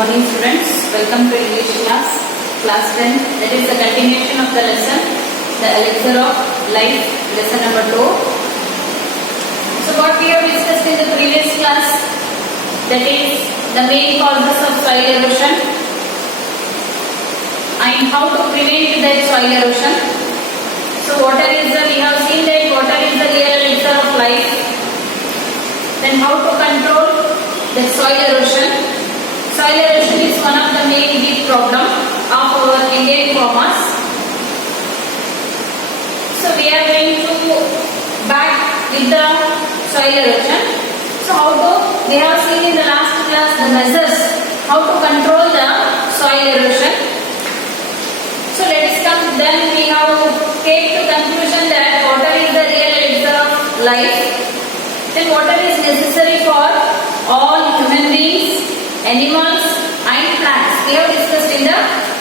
morning students, welcome to English class 10. That is the continuation of the lesson, the elixir of life, lesson number 2. So what we have discussed in the previous class, that is the main causes of soil erosion and how to prevent that soil erosion. So we have seen that water is the real elixir of life. Then how to control the soil erosion. Soil erosion is one of the main big problem of our Indian farmers. So we are going to back with the soil erosion. So we have seen in the last class the measures how to control the soil erosion. So let's come, then we have came to conclusion that water is the real elixir of life. Then water is necessary for all human beings, animals and plants. We have discussed in the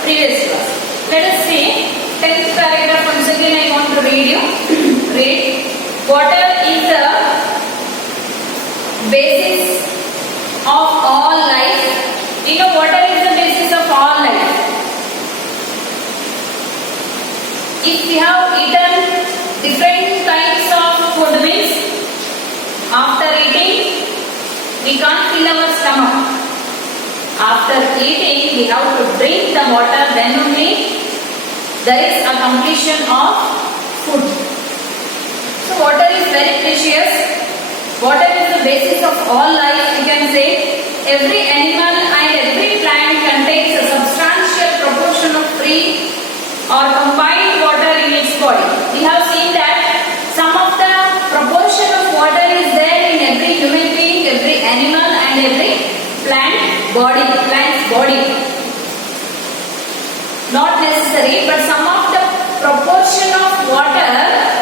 previous class. Let us see 10th paragraph. Once again I want to read you. Read. Water is the basis of all life. You know, water is the basis of all life. If we have eaten different types of food means, after eating we can't fill our stomach. After eating, we have to drink the water, then only there is a completion of food. So water is very precious. Water is the basis of all life. You can say every animal and every plant contains a substantial proportion of free or combined water in its body. We have seen that some of the proportion of water is there in every human being, every animal and every plant's body. Not necessary, but some of the proportion of water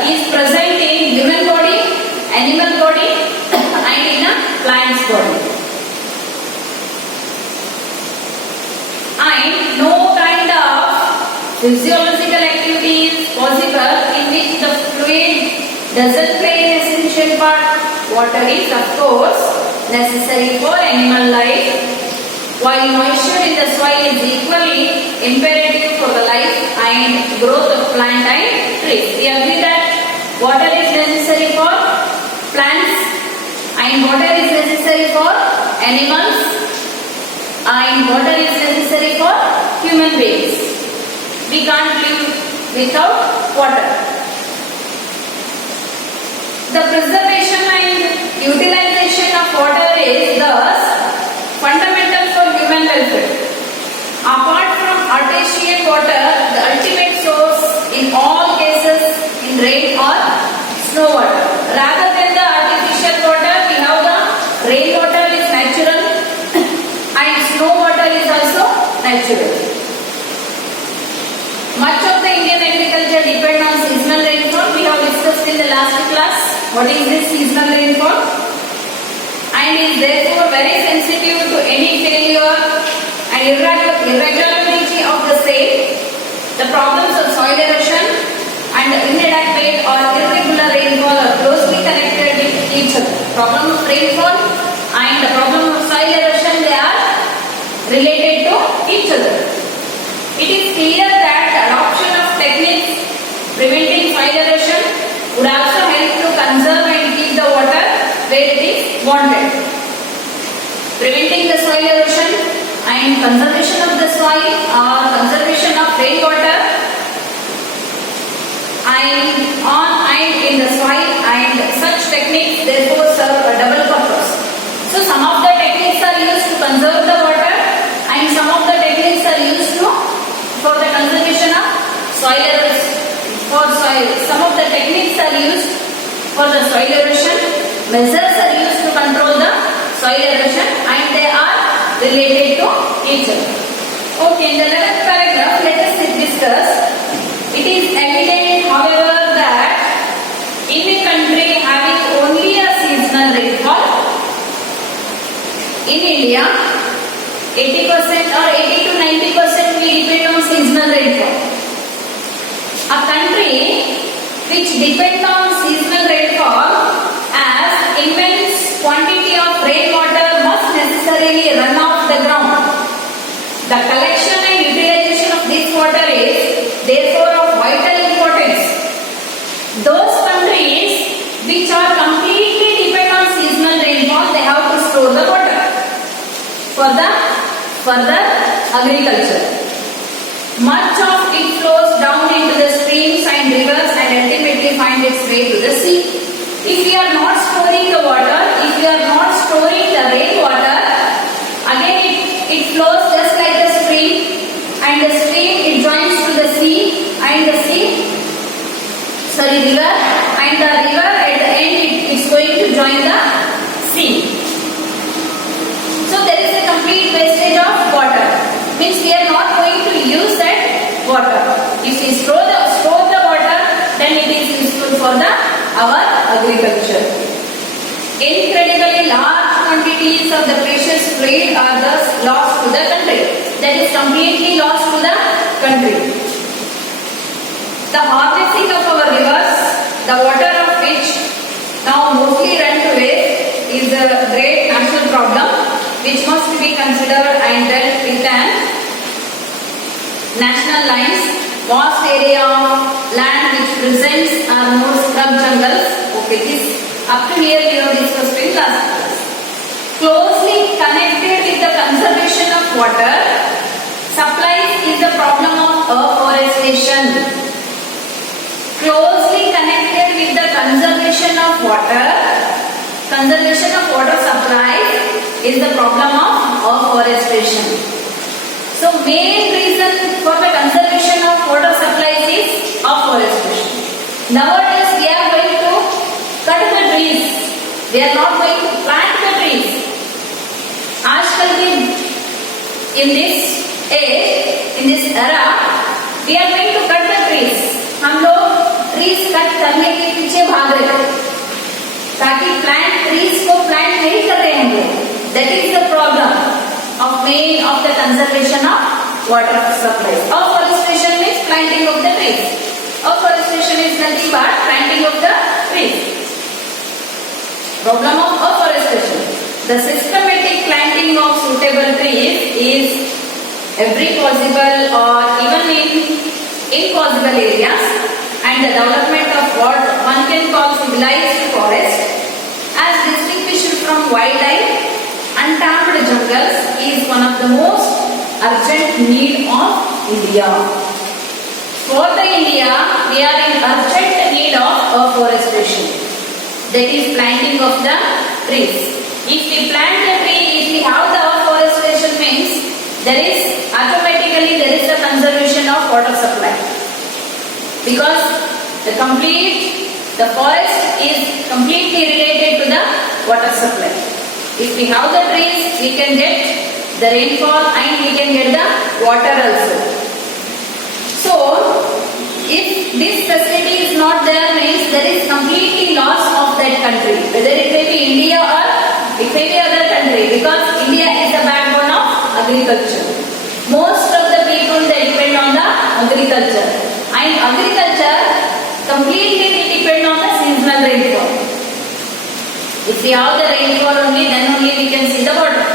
is present in human body, animal body and in a plant's body. And no kind of physiological activity is possible in which the fluid doesn't play an essential part. Water is of course necessary for animal life, while moisture in the soil is equally imperative for the life and growth of plant and trees. We agree that water is necessary for plants and water is necessary for animals and water is necessary for human beings. We can't live without water. The preservation and utilization of water is thus fundamental for human welfare. Apart from artesian water, the ultimate source in all cases in rain or snow water. Rather than the artificial water, we have the rainwater is natural and snow water is also natural. Much of the Indian agriculture depends on seasonal rainfall. We have discussed in the last class what is this seasonal rainfall and is therefore very sensitive to any failure and irregularity of the same. The problems of soil erosion and inadequate or irregular rainfall are closely connected with each other. Problem of rainfall and the problem of soil erosion, they are related to each other. It is clear that the adoption of techniques preventing soil erosion would also help to conserve and keep the water where it is wanted. Preventing the soil erosion and conservation of the soil or conservation of rainwater and in the soil, and such techniques therefore serve a double purpose. So some of the techniques are used to conserve the water and some of the techniques are used for the conservation of soil erosion. Some of the techniques are used for the soil erosion. Measures are used to control the soil erosion and they are related to each other. Okay, in the 11th paragraph, let us discuss. It is evident, however, that in a country having only a seasonal rainfall, in India, 80% or 80 to 90% we depend on seasonal rainfall. A country which depends on seasonal rainfall, as immense quantity of rainwater must necessarily run off the ground further agriculture. Much of it flows down into the streams and rivers and ultimately find its way to the sea. If we are not storing the water, if we are not storing the rainwater, again it flows just like the stream, and the stream it joins to the sea, and the sea, river, and the river at the end it's going to join the sea. So there is a complete wastage of water. Means we are not going to use that water. If we store the water, then it is useful for our agriculture. Incredibly large quantities of the precious fluid are thus lost to the country. That is completely lost to the country. The harnessing of our rivers, the water of which now mostly run to waste, is a great national problem which must be considered and dealt with an national lines. Vast area of land which presents are more scrub jungles. Okay, this up to here we have discussed in last class. Closely connected with the conservation of water supplies is the problem of afforestation. Closely connected with the conservation of water supply is the problem of afforestation. So main reason for the conservation of water supplies is afforestation. Nowadays we are going to cut the trees. We are not going to plant the trees. आजकल की in this age, in this era, we are going to cut the trees. हम लोग trees cut करने के पीछे भाग रहे हैं ताकि plant trees को plant नहीं कर रहे हैं लोग. That is the problem of the conservation of water supply. Afforestation means planting of the trees. Afforestation is nothing but planting of the trees. Problem of afforestation. The systematic planting of suitable trees is every possible or even in impossible areas, and the development of what one can call civilized forest as distinguished from wildlife untapped jungles is one of the most urgent need of India. For the India, we are in urgent need of afforestation. That is planting of the trees. If we plant the tree, if we have the afforestation means there is automatically the conservation of water supply. Because the forest is completely related to the water supply. If we have the trees, we can get the rainfall and we can get the water also. So, if this facility is not there, means there is completely loss of that country. Whether it may be India or it may be other country, because India is the backbone of agriculture. Most of the people they depend on the agriculture, and agriculture completely depend on the seasonal rainfall. If we have the rainfall only, then only we can see the water.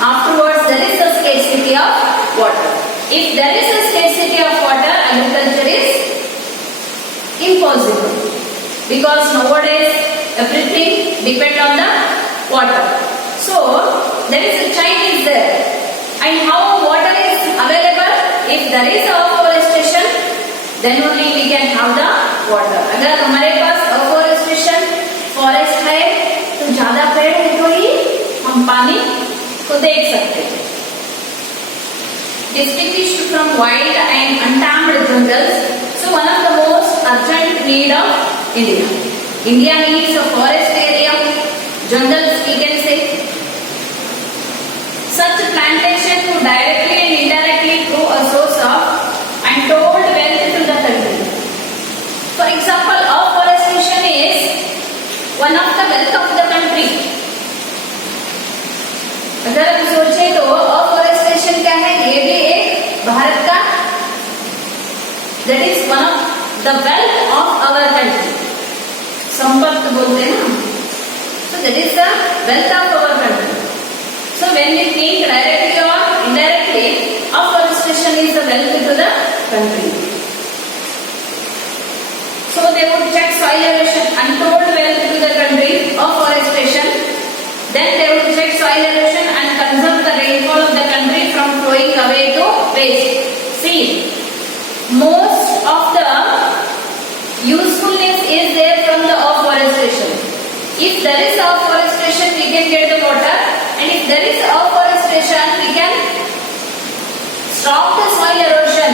Afterwards, there is a scarcity of water. If there is a scarcity of water, agriculture is impossible. Because nowadays, everything depends on the water. So, there is a chain is there. And how water is available? If there is afforestation, then only we can have the water. अगर हमारे पास afforestation forest है तो ज्यादा पेड़ है तो ही हम पानी को देख सकते हैं. Distinguished from wild and untamed jungles, so one of the most urgent need of India. India needs a forest area, jungles we can say. Such plantation to directly and indirectly through a source of untold wealth to the country. For example, afforestation is one of the wealth of the country. अगर हम सोचे तो afforestation क्या है? ये भी एक भारत का that is one of the wealth of our country. संपत्ति बोलते हैं ना. So that is the wealth of our country. So when we think directly or indirectly, afforestation is the wealth to the country. So they would check soil erosion, untold wealth to the country, afforestation. Then they would check soil erosion and conserve the rainfall of the country If there is afforestation, we can get the water, and if there is afforestation, we can stop the soil erosion.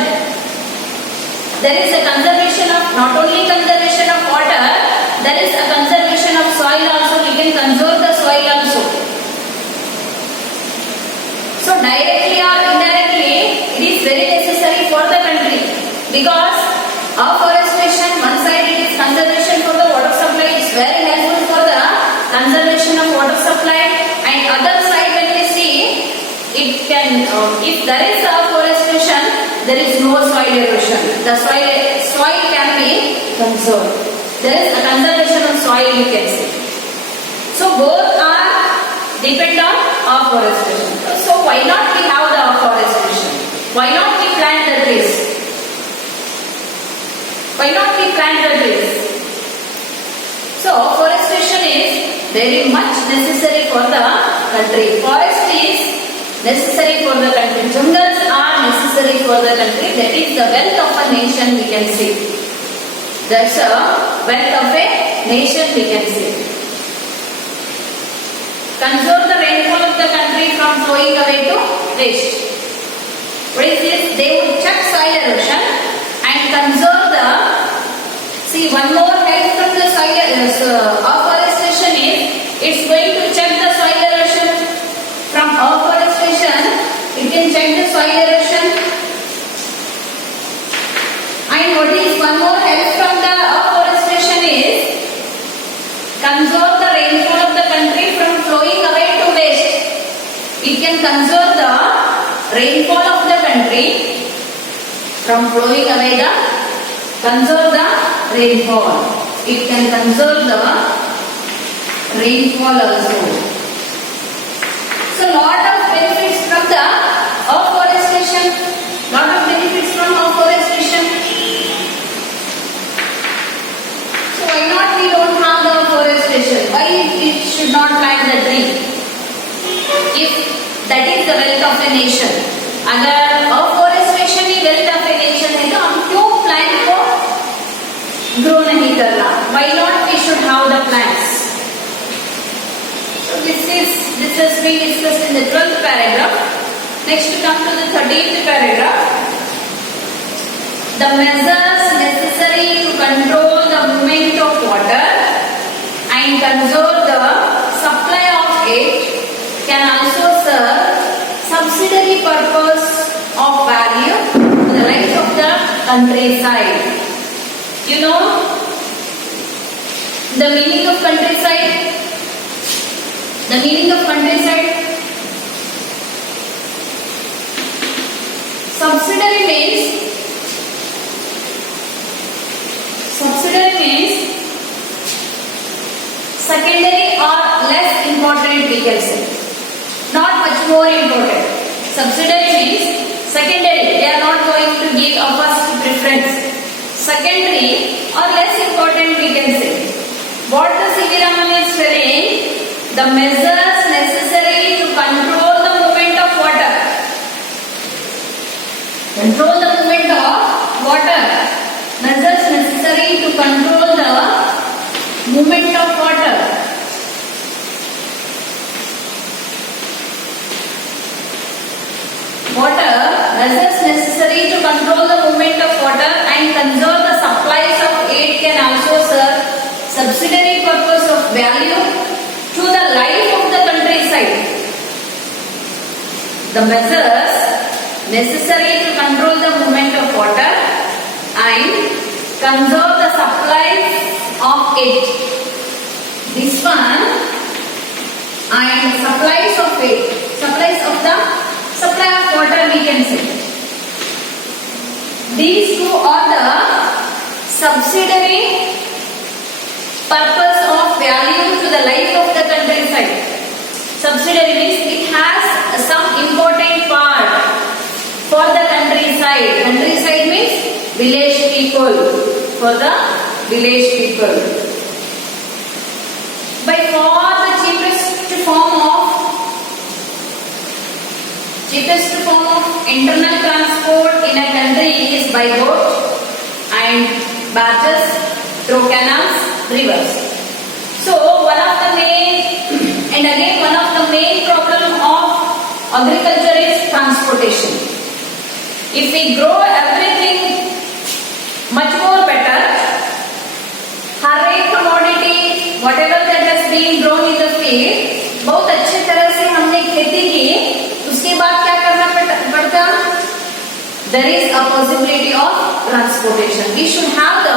There is a conservation of, not only conservation of water, there is a conservation of soil also. We can conserve the soil also. So directly or indirectly, it is very necessary for the country, because afforestation, one side it is conservation for the water supply, it's very helpful for the conservation of water supply, and other side when we see, it can, if there is afforestation, there is no soil erosion. The soil can be conserved. There is a conservation of soil, you can see. So both are depend on afforestation. So why not we have the afforestation? Why not we plant the trees? Why not we plant the trees? So afforestation is very much necessary for the country. Forest is necessary for the country. Jungles are necessary for the country. That is the wealth of a nation, we can see. That's a wealth of a nation, we can see. Conserve the rainfall of the country from flowing away to waste. What is this? They would check soil erosion and conserve the. See, one more help from the soil afforestation is it's going to check the soil erosion. From afforestation, it can check the soil erosion. And what is one more help from the afforestation is conserve the rainfall of the country from flowing away to waste. It can conserve the rainfall of the country from flowing away the conserve the rainfall. It can conserve the rainfall also. So lot of benefits from the afforestation. Lot of benefits from afforestation. So why not we don't have the afforestation? Why it should not plant the tree? If that is the wealth of a nation. अगर afforestation he wealth of a nation है तो हम क्यों plant को grow नहीं करना? Why not we should have the plants? So this has been discussed in the 12th paragraph. Next to come to the 13th paragraph. The measures necessary to control the movement of water and conserve the supply of it can also serve subsidiary purpose of value to the life of the countryside. You know the meaning of countryside? The meaning of countryside? Subsidiary means secondary or less important, we can say. Not much more important. Subsidiary means secondary. They are not going to give a first preference. Secondary or less important, we can say. What the C.V. Raman is telling? The measures necessary to control the movement of water. Control the movement of water. Measures necessary to control the movement of water. Measures necessary to control the movement of water and conserve the supplies of aid can also serve subsidiary purpose of value to the life of the countryside. The measures necessary to control the movement of water and conserve the supplies of it. This one and supplies of it. Supplies of the supply of water, we can say. These two are the subsidiary purpose of value to the life of the countryside. Subsidiary means it has some important part for the countryside. Countryside means village people. For the village people. By far the cheapest form of internal transport in a country is by boat and barges through canals, rivers. So one of the If we grow everything much more better, हर एक commodity, whatever that has been grown in the field, बहुत अच्छी तरह से हमने खेती की, उसके बाद क्या करना पड़ता? There is a possibility of transportation. We should have the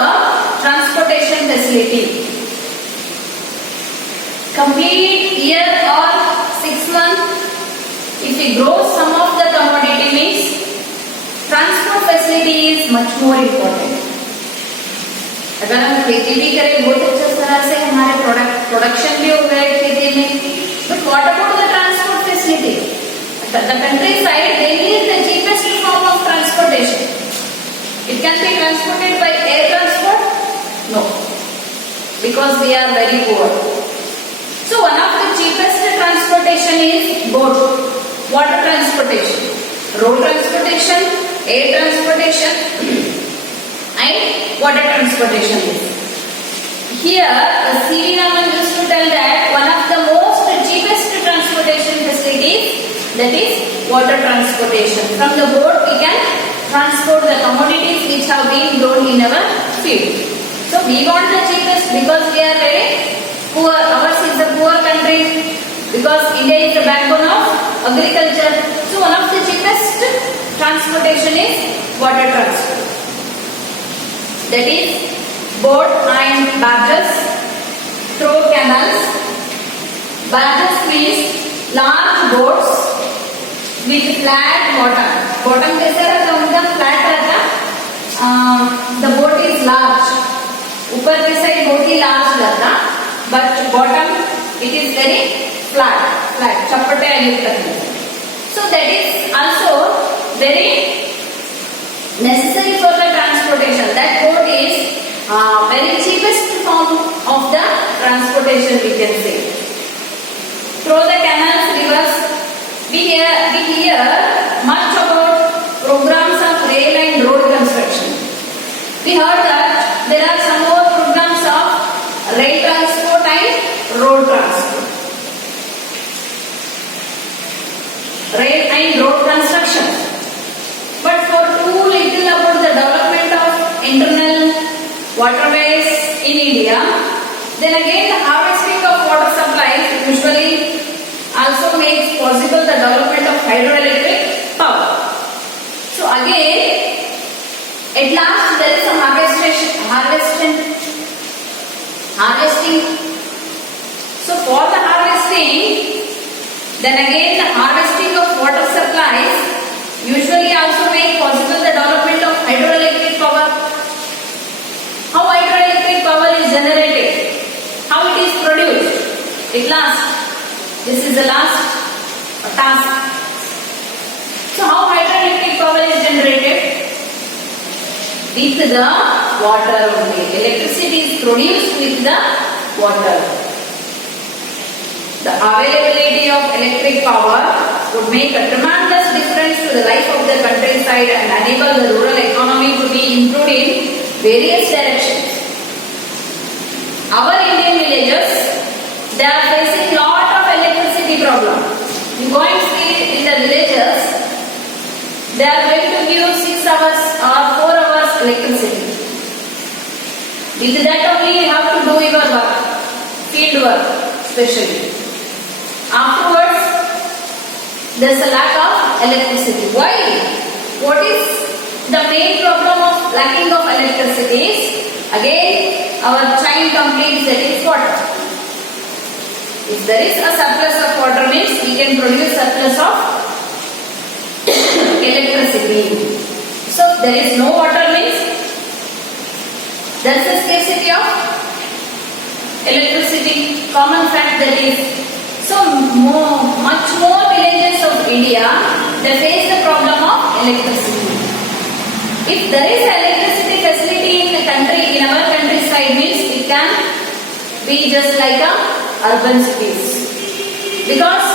transportation facility. Complete year or 6 months, if we grow some of the commodity means transport facility is much more important. अगर हम खेती भी करें बहुत अच्छी तरह से हमारे प्रोडक्शन भी हो गए खेती में, but what about the transport facility? The countryside they need the cheapest form of transportation. It can be transported by air transport? No, because we are very poor. So one of the cheapest transportation is boat, water transportation, road transportation, air transportation and water transportation is. Here C.V. Raman used to tell that one of the most cheapest transportation facilities, that is water transportation. From the boat we can transport the commodities which have been grown in our field. So we want the cheapest because we are very poor. Ours is a poor country because India is the backbone of agriculture. So one of the cheapest transportation is water transport. That is boat and barges through canals. Barges means large boats with flat bottom. Bottom कैसे रहता? उनका flat रहता. The boat is large. ऊपर के side बहुत ही large रहता. But bottom it is very flat. चपटे युक्त है. So that is also very necessary for the transportation. That boat is very cheapest form of the transportation we can say. Through the canals, rivers, we hear much about programs of rail and road construction. We heard that there are some more programs of rail transport and road transport. Rail and road construction. But for too little about the development of internal waterways in India, then again the harvesting of water supplies usually also makes possible the development of hydroelectric power. So again, at last there is some harvesting. So for the harvesting, then again the harvesting of water supplies usually also make possible the development of hydroelectric power. How hydroelectric power is generated? How it is produced? At last, this is the last task. So how hydroelectric power is generated? With the water only. Electricity is produced with the water. The availability of electric power would make a tremendous difference to the life of the countryside and enable the rural economy to be improved in various directions. Our Indian villages, they are facing lot of electricity problem. You go and see in the villages, they are going to give 6 hours or 4 hours electricity. With that only you have to do your work, field work especially. Afterwards, there is a lack of electricity. Why? What is the main problem of lacking of electricity is, again, our chain completes, that is water. If there is a surplus of water means we can produce surplus of electricity. So there is no water means there is a scarcity of electricity. Common fact that is. So much more villages of India, they face the problem of electricity. If there is electricity facility in the country, in our countryside means it can be just like a urban cities. Because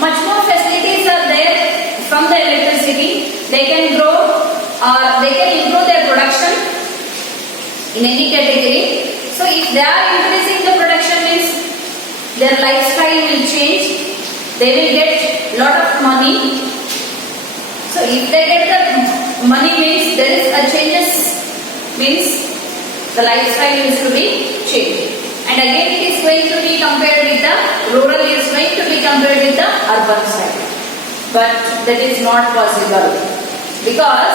much more facilities are there from the electricity, they can grow or they can improve their production in any category. So if they are increasing the production means their lifestyle will change, they will get lot of money. So if they get the money means there is a changes, means the lifestyle is to be changed. And again it is going to be compared with the rural, is going to be compared with the urban side. But that is not possible because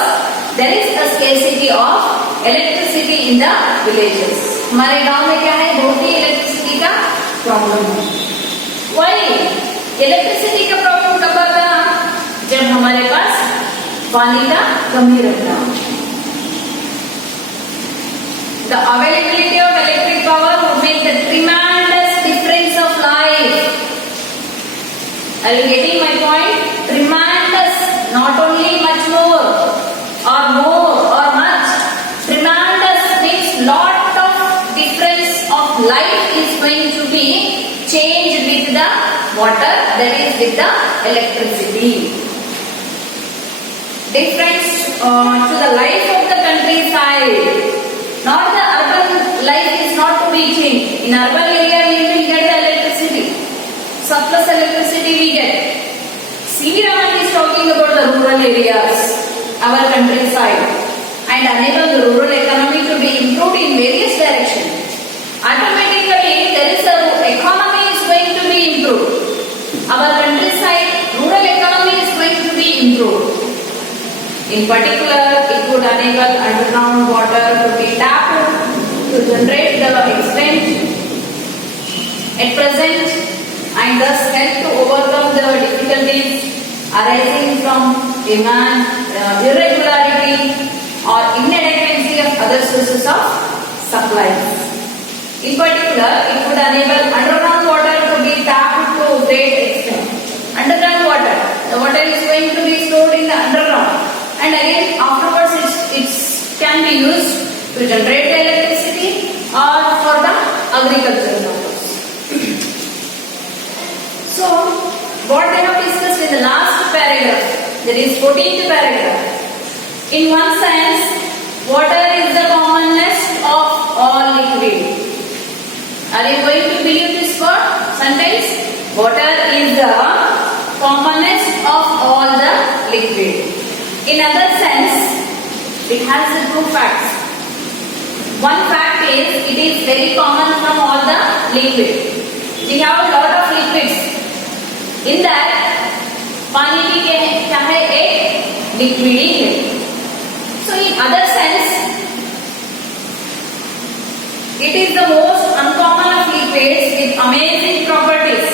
there is a scarcity of electricity in the villages. हमारे गांव में क्या है, बहुत ही electricity का problem है. Why? Electricity का problem कब आता, जब हमारे पास पानी का कमी रहता. The availability of electric power would make the tremendous difference of life. Are you getting my point? Tremendous, not only much more or much. Tremendous means lot of difference of life is going to be changed with the water, that is with the electricity. Difference to the life of the countryside. Not the urban life is not to be changed. In urban area we will get the electricity. Surplus electricity we get. C.V. Raman is talking about the rural areas, our countryside, and enable the rural economy to be improved in various directions. Automatically there is a economy is going to be improved. Our countryside rural economy is going to be improved. In particular, it would enable underground water to be tapped to generate the extent at present and thus help to overcome the difficulties arising from demand, irregularity or inadequacy of other sources of supply. In particular, it would enable underground water to be tapped to a great extent. Underground water, the water is going to be stored in the underground. And again, afterwards it can be used to generate the electricity or for the agricultural purpose. So, what they have discussed in the last paragraph, that is 14th paragraph. In one sense, water is the commonest of all liquid. Are you going to believe this word? Sentence? Water is the commonest of all the liquid. In other sense, it has the two facts. One fact is, it is very common from all the liquid. We have a lot of liquids. In that, पानी भी क्या है, एक liquid ही है. So in other sense, it is the most uncommon of liquids with amazing properties,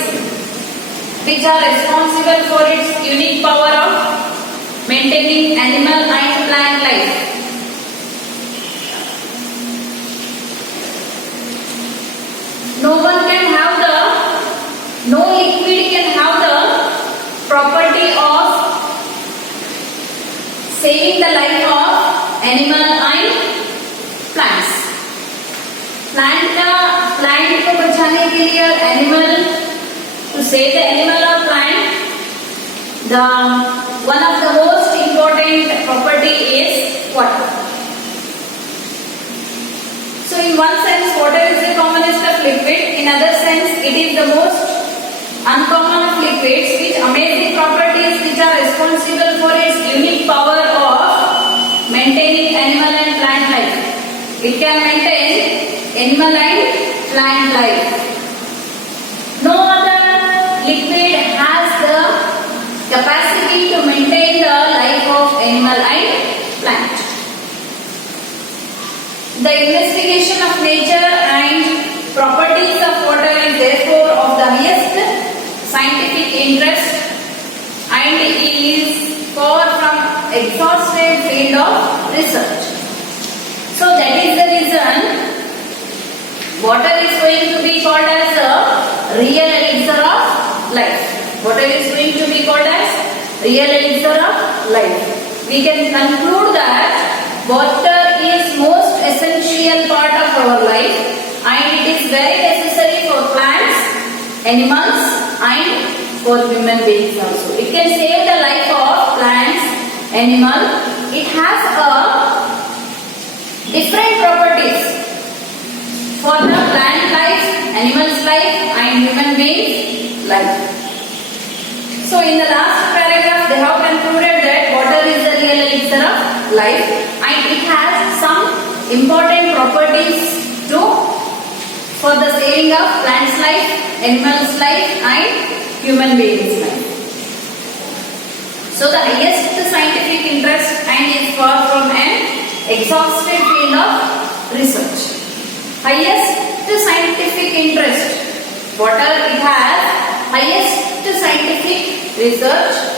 which are responsible for its unique power of maintaining animal and plant life. No liquid can have the property of saving the life of animal and plants. Plant को बचाने के लिए animal, to save the animal or plant, one of the most important property is water. So in one sense, water is the commonest of liquid. In other sense, it is the most uncommon of liquids, which amazing properties which are responsible for its unique power of maintaining animal and plant life. It can maintain animal and plant life. No other liquid has the capacity to maintain the life of animal and plant. The investigation of nature and properties of water is therefore of the highest scientific interest and is far from exhaustive field of research. So that is the reason water is going to be called as a real elixir of life. Water is going to be called as real elixir of life. We can conclude that water is most essential part of our life and it is very necessary for plants, animals and for human beings also. It can save the life of plants, animal. It has a different properties for the plant life, animals life and human beings life. So in the last paragraph class they have concluded that water is the real elixir of life and it has some important properties too for the saving of plants life, animals life and human beings life. So the highest scientific interest and is far from an exhaustive field of research. Highest scientific interest, water it has highest scientific research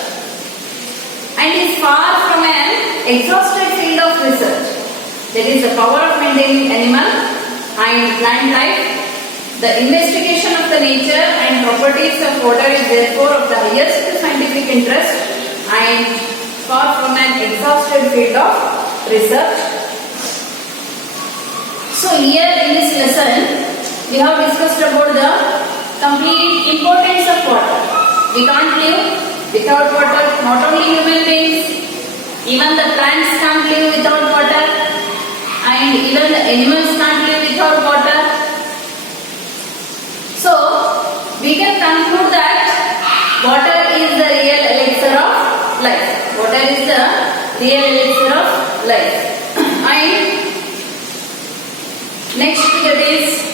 and is far from an exhaustive field of research. That is the power of maintaining animal and plant life. The investigation of the nature and properties of water is therefore of the highest scientific interest and far from an exhaustive field of research. So here in this lesson, we have discussed about the complete importance of water. We can't live without water, not only human beings, even the plants can't live without water and even the animals can't live without water. So, we can conclude that water is the real elixir of life. Water is the real elixir of life. And next that is,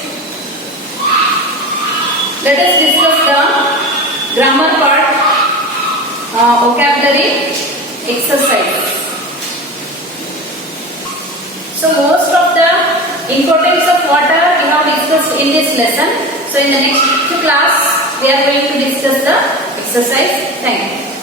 let us discuss the grammar part, vocabulary exercise. So most of the importance of water we have discussed in this lesson. So in the next class we are going to discuss the exercise. Thank you.